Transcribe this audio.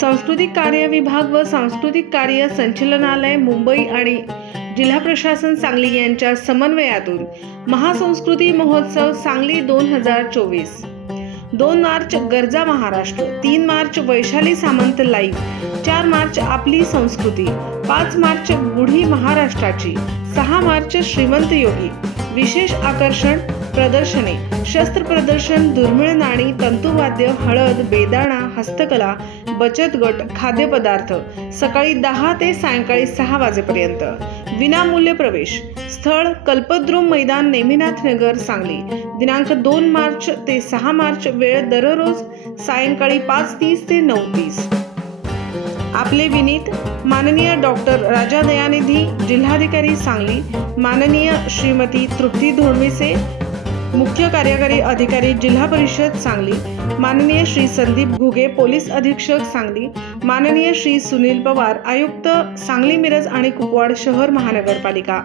सांस्कृतिक कार्य विभाग व सांस्कृतिक कार्य संचलनालय मुंबई आणि जिल्हा प्रशासन सांगली यांच्या समन्वयातून महासंस्कृती महोत्सव सांगली दोन हजार चोवीस. दोन मार्च गरजा महाराष्ट्र तीन मार्च वैशाली सामंत लाईव्ह चार मार्च आपली संस्कृती पाच मार्च गुढी महाराष्ट्राची सहा मार्च श्रीमंत योगी. विशेष आकर्षण प्रदर्शने. शस्त्र प्रदर्शन दुर्मिळ नाणी तंतुवाद्य हळद बेदाणा हस्तकला बचत गट खाद्यपदार्थ. सकाळी दहा ते सायंकाळी सहा वाजेपर्यंत. विनामूल्य प्रवेश. स्थळ कल्पद्रुम मैदान नेमिनाथ नगर सांगली. दिनांक दोन मार्च ते सहा मार्च वेळ दररोज सायंकाळी पाच तीस ते नऊ तीस. आपले विनीत माननीय डॉक्टर राजा दयानिधी जिल्हाधिकारी सांगली माननीय श्रीमती तृप्ती धोडमिसे मुख्य कार्यकारी अधिकारी जिल्हा परिषद सांगली. माननीय श्री संदीप घुगे पोलीस अधीक्षक सांगली. माननीय श्री सुनील पवार आयुक्त सांगली मिरज आणि कुपवाड शहर महानगरपालिका.